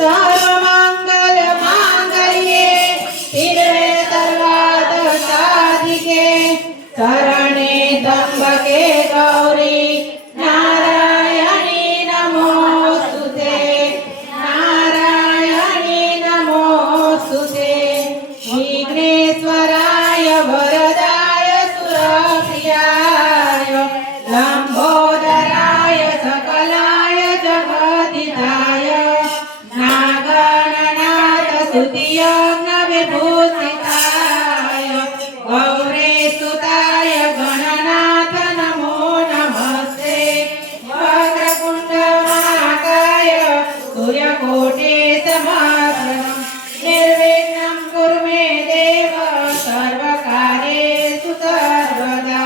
सर्वमंगल मांगल्ये शिवे सर्वार्थ साधिके शरणे त्र्यंबके गौरी नारायणी नमोस्तुते नारायणी नमोस्तुते विघ्नेश्वराय वरदाय सुरप्रियाय लंबोदराय सकलाय जगदिताय नागनाथ स्तुतियज्ञ विभूषिताय गौरीसुताय गणनाथ नमो नमस्ते वक्रतुण्ड महाकाय सूर्यकोटि समप्रभं निर्विघ्नं कुरु मे देव सर्वकार्येषु सर्वदा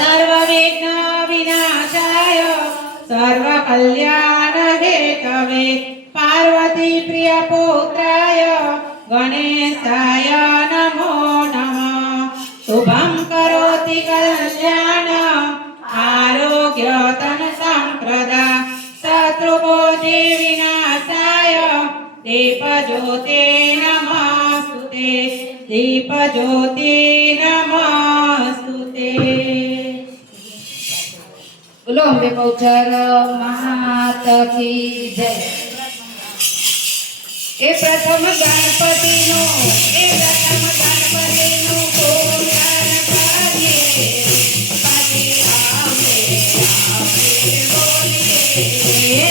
सर्वविघ्न विनाशाय सर्वकल्याण हेतवे पार्वती प्रिय पुत्राय गणेशाय नमो नमः शुभं करोति कल्याण आरोग्य धन संप्रदा शत्रुबोधि विनाशाय दीपज्योति नमस्तुते दीपज्योति नमस्तुते। बोलो अम्बे बहुचर मात की जय। ए प्रथम गणपतिनो पूजन करिए पाटी आमे बोलिए।